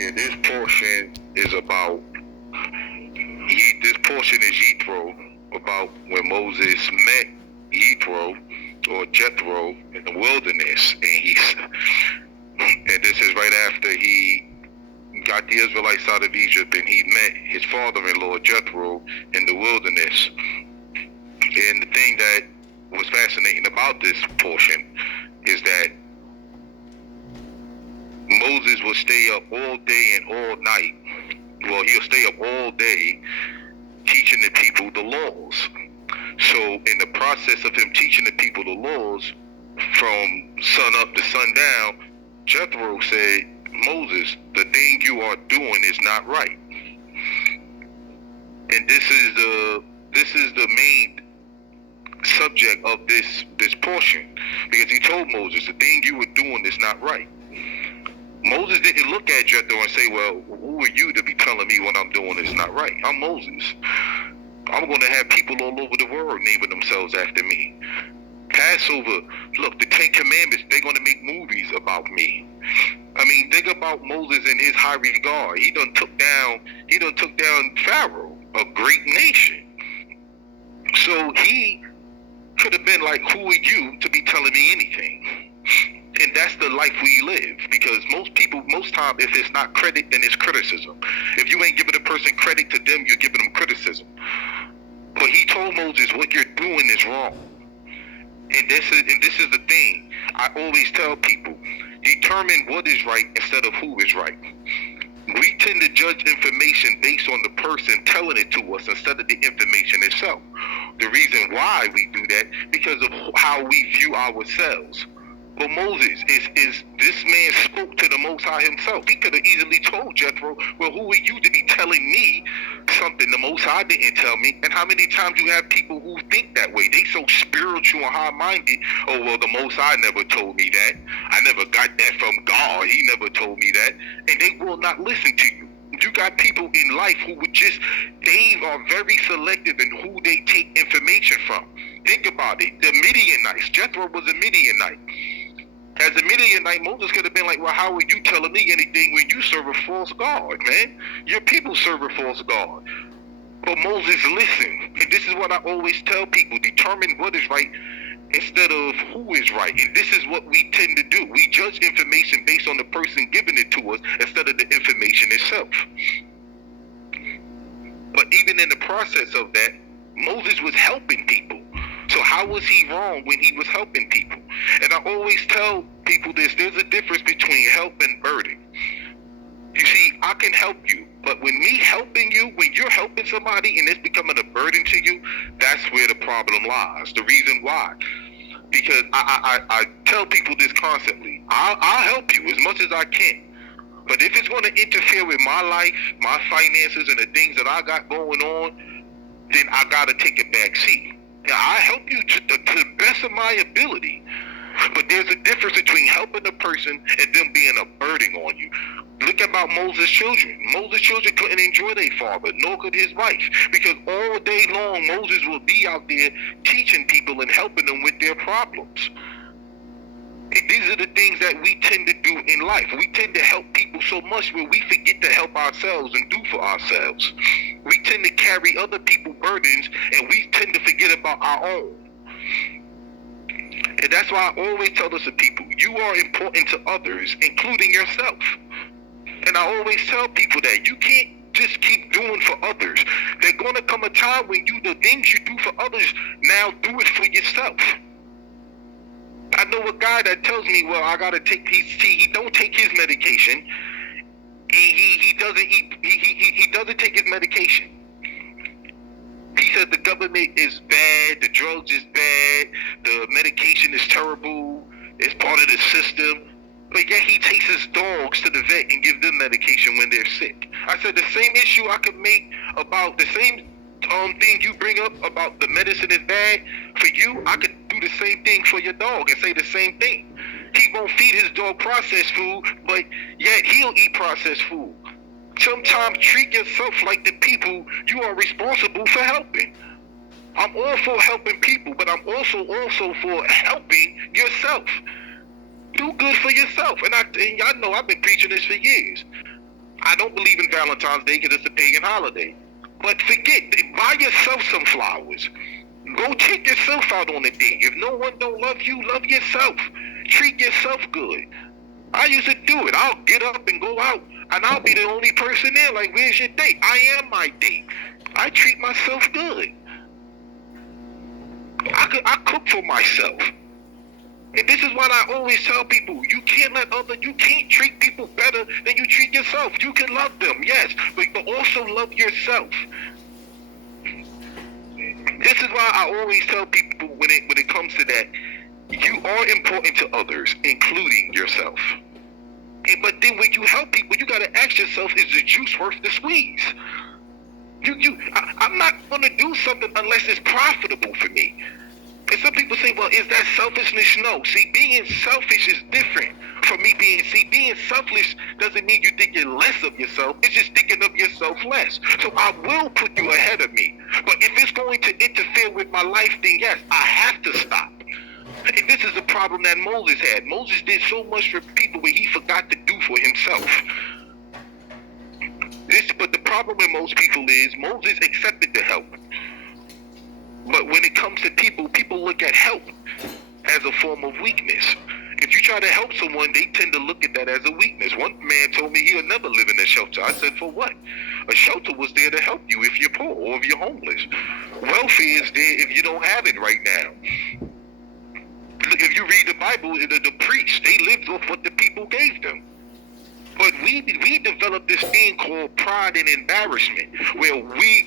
Yeah, this portion is about this portion is Yitro, about when Moses met Yitro or Jethro in the wilderness, and this is right after he got the Israelites out of Egypt, and he met his father-in-law Jethro in the wilderness. And the thing that was fascinating about this portion is that Moses will stay up all day and all night. Well, he'll stay up all day teaching the people the laws. So in the process of him teaching the people the laws, from sun up to sundown, Jethro said, Moses, the thing you are doing is not right. And this is the main subject of this portion, because he told Moses, the thing you were doing is not right. Moses didn't look at Jethro and say, well, who are you to be telling me what I'm doing is not right? I'm Moses. I'm going to have people all over the world naming themselves after me. Passover, look, the Ten Commandments, they're going to make movies about me. I mean, think about Moses and his high regard. He done took down Pharaoh, a great nation. So he could have been like, who are you to be telling me anything? And that's the life we live, because most time, if it's not credit, then it's criticism. If you ain't giving a person credit to them, you're giving them criticism. But he told Moses, what you're doing is wrong. And this is the thing. I always tell people, determine what is right instead of who is right. We tend to judge information based on the person telling it to us instead of the information itself. The reason why we do that, because of how we view ourselves. But Moses, is this man spoke to the Most High himself. He could have easily told Jethro, well, who are you to be telling me something the Most High didn't tell me? And how many times you have people who think that way? They so spiritual and high-minded. Oh, well, the Most High never told me that. I never got that from God. He never told me that. And they will not listen to you. You got people in life who they are very selective in who they take information from. Think about it. The Midianites, Jethro was a Midianite. As a Midianite, Moses could have been like, well, how are you telling me anything when you serve a false God, man? Your people serve a false God. But Moses listened. And this is what I always tell people. Determine what is right instead of who is right. And this is what we tend to do. We judge information based on the person giving it to us instead of the information itself. But even in the process of that, Moses was helping people. So how was he wrong when he was helping people? And I always tell people this, there's a difference between help and burden. You see, I can help you, but when me helping you, when you're helping somebody and it's becoming a burden to you, that's where the problem lies. The reason why. Because I tell people this constantly. I'll help you as much as I can. But if it's going to interfere with my life, my finances, and the things that I got going on, then I got to take a back seat. Now, I help you to the best of my ability. But there's a difference between helping a person and them being a burden on you. Look about Moses' children. Moses' children couldn't enjoy their father, nor could his wife. Because all day long, Moses will be out there teaching people and helping them with their problems. These are the things that we tend to do in life. We tend to help people so much where we forget to help ourselves and do for ourselves. We tend to carry other people's burdens, and we tend to forget about our own. And that's why I always tell this to people, you are important to others, including yourself. And I always tell people that you can't just keep doing for others. There's going to come a time when the things you do for others, now do it for yourself. I know a guy that tells me, well, I got to take he don't take his medication. He doesn't take his medication. He says the government is bad, the drugs is bad, the medication is terrible, it's part of the system. But yet he takes his dogs to the vet and gives them medication when they're sick. I said the same issue I could make about the same thing you bring up about the medicine is bad for you, I could do the same thing for your dog and say the same thing. He won't feed his dog processed food, but yet he'll eat processed food. Sometimes treat yourself like the people you are responsible for helping. I'm all for helping people, but I'm also for helping yourself. Do good for yourself. And I know I've been preaching this for years. I don't believe in Valentine's Day because it's a pagan holiday. But forget, buy yourself some flowers. Go take yourself out on a date. If no one don't love you, love yourself. Treat yourself good. I used to do it. I'll get up and go out, and I'll be the only person there. Like, where's your date? I am my date. I treat myself good. I cook for myself. And this is what I always tell people. You can't treat people better than you treat yourself. You can love them, yes, but also love yourself. This is why I always tell people when it comes to that, you are important to others, including yourself. But then when you help people, you gotta ask yourself, is the juice worth the squeeze? I'm not gonna do something unless it's profitable for me. And some people say, well, is that selfishness? No. See, being selfish is different from me being selfish doesn't mean you think you're less of yourself. It's just thinking of yourself less. So I will put you ahead of me. But if it's going to interfere with my life, then yes, I have to stop. And this is the problem that Moses had. Moses did so much for people what he forgot to do for himself. But the problem with most people is Moses accepted the help. But when it comes to people look at help as a form of weakness. If you try to help someone, they tend to look at that as a weakness. One man told me he'll never live in a shelter. I said, for what? A shelter was there to help you if you're poor or if you're homeless. Welfare is there if you don't have it right now. If you read the Bible, the priests, they lived off what the people gave them. But we developed this thing called pride and embarrassment, where we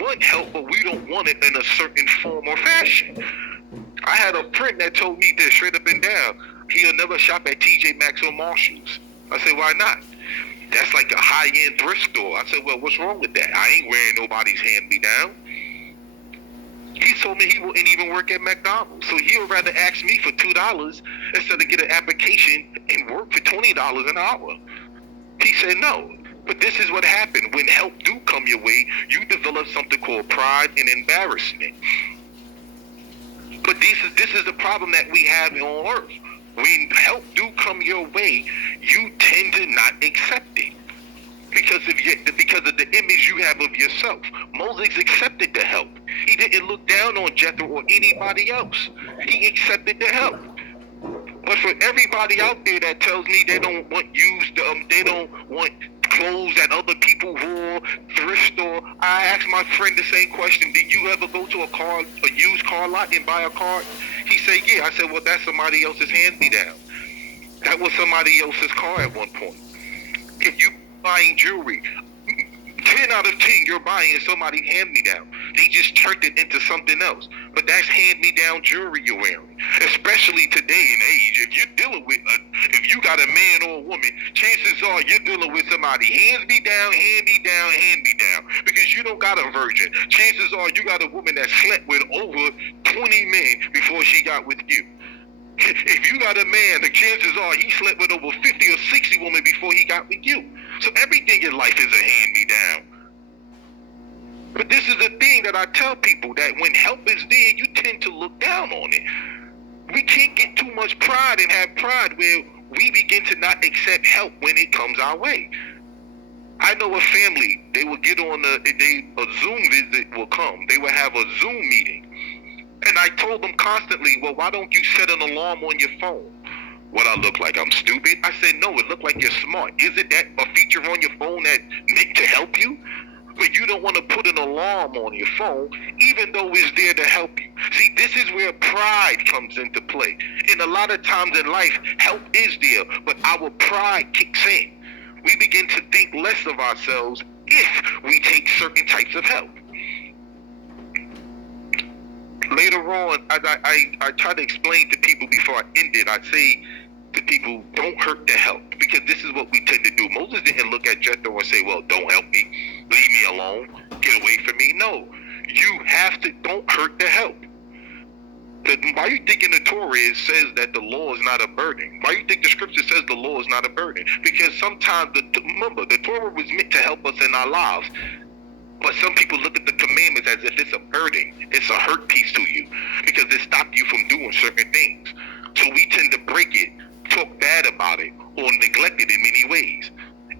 want help, but we don't want it in a certain form or fashion. I had a friend that told me this straight up and down. He'll never shop at TJ Maxx or Marshalls. I said, why not? That's like a high-end thrift store. I said, well, what's wrong with that? I ain't wearing nobody's hand-me-down. He told me he wouldn't even work at McDonald's. So he'll rather ask me for $2 instead of get an application and work for $20 an hour. He said no. But this is what happened. When help do come your way, you develop something called pride and embarrassment. But this is the problem that we have on earth. When help do come your way, you tend to not accept it. Because of the image you have of yourself. Moses accepted the help. He didn't look down on Yitro or anybody else. He accepted the help. But for everybody out there that tells me they don't want they don't want clothes that other people wore, thrift store, I asked my friend the same question. Did you ever go to a used car lot and buy a car? He said, yeah. I said, well, that's somebody else's hand-me-down. That was somebody else's car at one point. If you buying jewelry, 10 out of 10 you're buying somebody hand-me-down. They just turned it into something else. But that's hand-me-down jewelry you're wearing. Especially today and age. If you're dealing with if you got a man or a woman, chances are you're dealing with somebody hands-me-down, hand-me-down, hand-me-down. Because you don't got a virgin. Chances are you got a woman that slept with over 20 men before she got with you. If you got a man, the chances are he slept with over 50 or 60 women before he got with you. So everything in life is a hand-me-down. But this is the thing that I tell people, that when help is there, you tend to look down on it. We can't get too much pride and have pride where we begin to not accept help when it comes our way. I know a family, they will get on a Zoom visit will come. They will have a Zoom meeting. And I told them constantly, well, why don't you set an alarm on your phone? What I look like, I'm stupid? I said, no, it look like you're smart. Is it that a feature on your phone that meant to help you? But you don't want to put an alarm on your phone, even though it's there to help you. See, this is where pride comes into play. And a lot of times in life, help is there, but our pride kicks in. We begin to think less of ourselves if we take certain types of help. Later on, I try to explain to people before I end it, I say to people, don't hurt the help, because this is what we tend to do. Moses didn't look at Yitro and say, well, don't help me, leave me alone, get away from me. No, you have to, don't hurt the help. Why you think in the Torah it says that the law is not a burden? Why you think the scripture says the law is not a burden? Because sometimes, remember, the Torah was meant to help us in our lives. But some people look at the commandments as if it's a burden. It's a hurt piece to you because it stopped you from doing certain things. So we tend to break it, talk bad about it, or neglect it in many ways.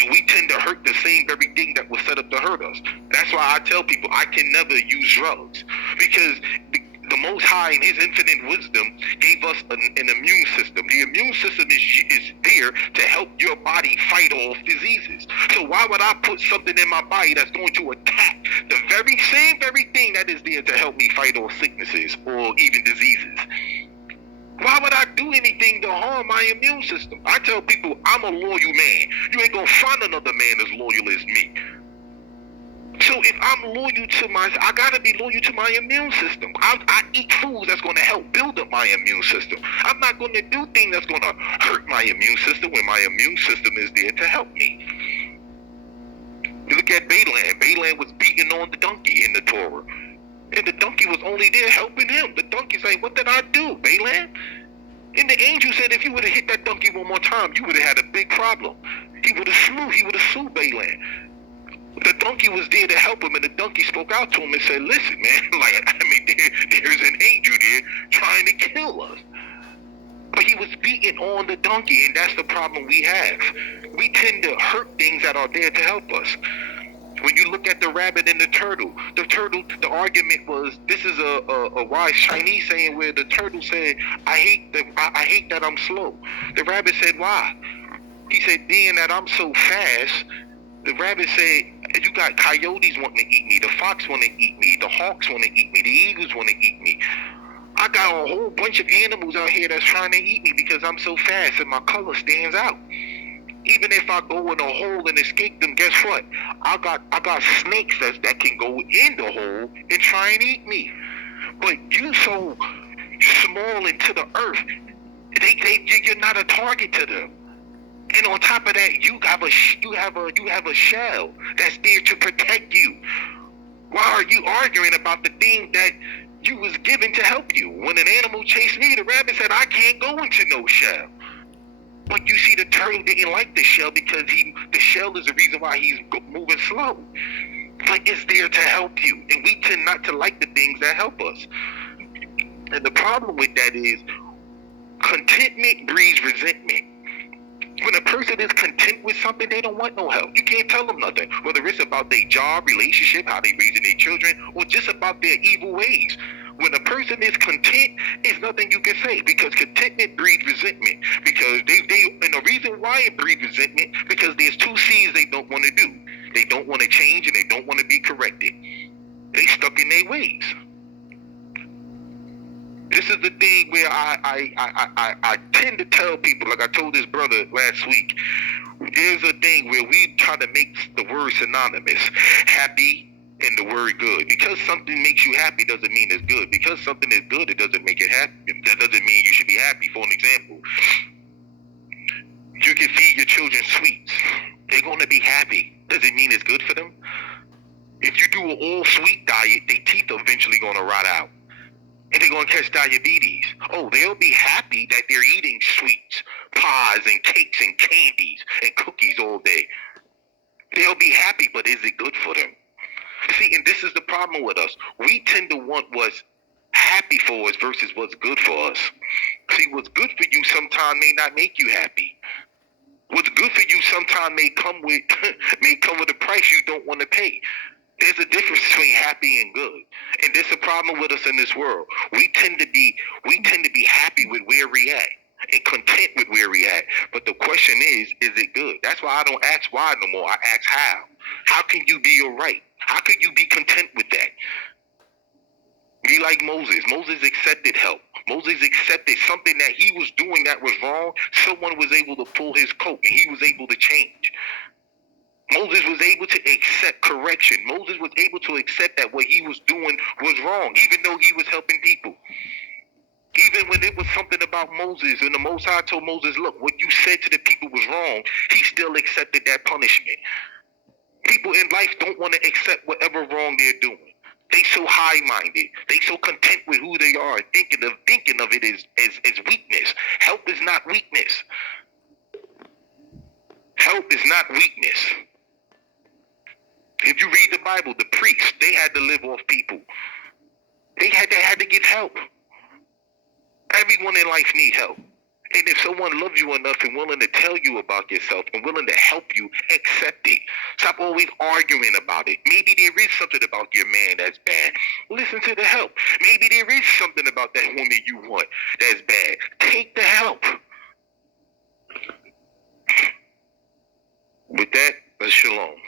And we tend to hurt the same very thing that was set up to hurt us. That's why I tell people I can never use drugs, because the Most High in His infinite wisdom gave us an immune system. The immune system is there to help your body fight off diseases. So why would I put something in my body that's going to attack the very thing that is there to help me fight off sicknesses or even diseases? Why would I do anything to harm my immune system? I tell people I'm a loyal man. You ain't gonna find another man as loyal as me. So if I'm loyal to I gotta be loyal to my immune system. I eat foods that's gonna help build up my immune system. I'm not gonna do things that's gonna hurt my immune system when my immune system is there to help me. You look at Balaam. Balaam was beating on the donkey in the Torah. And the donkey was only there helping him. The donkey's like, what did I do, Balaam? And the angel said if you would have hit that donkey one more time, you would have had a big problem. He would have sued Balaam. The donkey was there to help him, and the donkey spoke out to him and said, listen, man, there's an angel there trying to kill us. But he was beating on the donkey, and that's the problem we have. We tend to hurt things that are there to help us. When you look at the rabbit and the turtle, the argument was, this is a wise Chinese saying where the turtle said, I hate that I'm slow. The rabbit said, why? He said, being that I'm so fast. The rabbit said, you got coyotes wanting to eat me, the fox want to eat me, the hawks want to eat me, the eagles want to eat me. I got a whole bunch of animals out here that's trying to eat me because I'm so fast and my color stands out. Even if I go in a hole and escape them, guess what? I got snakes that can go in the hole and try and eat me. But you so small into the earth, you're not a target to them. And on top of that, you have a shell that's there to protect you. Why are you arguing about the thing that you was given to help you? When an animal chased me, the rabbit said, I can't go into no shell. But you see, the turtle didn't like the shell because the shell is the reason why he's moving slow. But it's there to help you. And we tend not to like the things that help us. And the problem with that is contentment breeds resentment. When a person is content with something, they don't want no help. You can't tell them nothing, whether it's about their job, relationship, how they raising their children, or just about their evil ways. When a person is content, it's nothing you can say, because contentment breeds resentment. Because and the reason why it breeds resentment, because there's two C's they don't want to do. They don't want to change and they don't want to be corrected. They stuck in their ways. This is the thing where I tend to tell people, like I told this brother last week, there's a thing where we try to make the word synonymous, happy and the word good. Because something makes you happy doesn't mean it's good. Because something is good, it doesn't make it happy. That doesn't mean you should be happy. For an example, you can feed your children sweets. They're going to be happy. Does it mean it's good for them? If you do an all sweet diet, their teeth are eventually going to rot out. And they're going to catch diabetes. Oh, they'll be happy that they're eating sweets, pies, and cakes, and candies, and cookies all day. They'll be happy, but is it good for them? See, and this is the problem with us. We tend to want what's happy for us versus what's good for us. See, what's good for you sometimes may not make you happy. What's good for you sometimes may come with a price you don't want to pay. There's a difference between happy and good. And there's a problem with us in this world. We tend to be happy with where we at and content with where we at. But the question is it good? That's why I don't ask why no more. I ask how. How can you be all right? How could you be content with that? Be like Moses. Moses accepted help. Moses accepted something that he was doing that was wrong. Someone was able to pull his coat and he was able to change. Moses was able to accept correction. Moses was able to accept that what he was doing was wrong, even though he was helping people. Even when it was something about Moses, and the Most High told Moses, look, what you said to the people was wrong, he still accepted that punishment. People in life don't want to accept whatever wrong they're doing. They so high-minded. They so content with who they are, thinking of it as weakness. Help is not weakness. Help is not weakness. If you read the Bible, the priests, they had to live off people. They had to get help. Everyone in life needs help. And if someone loves you enough and willing to tell you about yourself and willing to help you, accept it. Stop always arguing about it. Maybe there is something about your man that's bad. Listen to the help. Maybe there is something about that woman you want that's bad. Take the help. With that, shalom.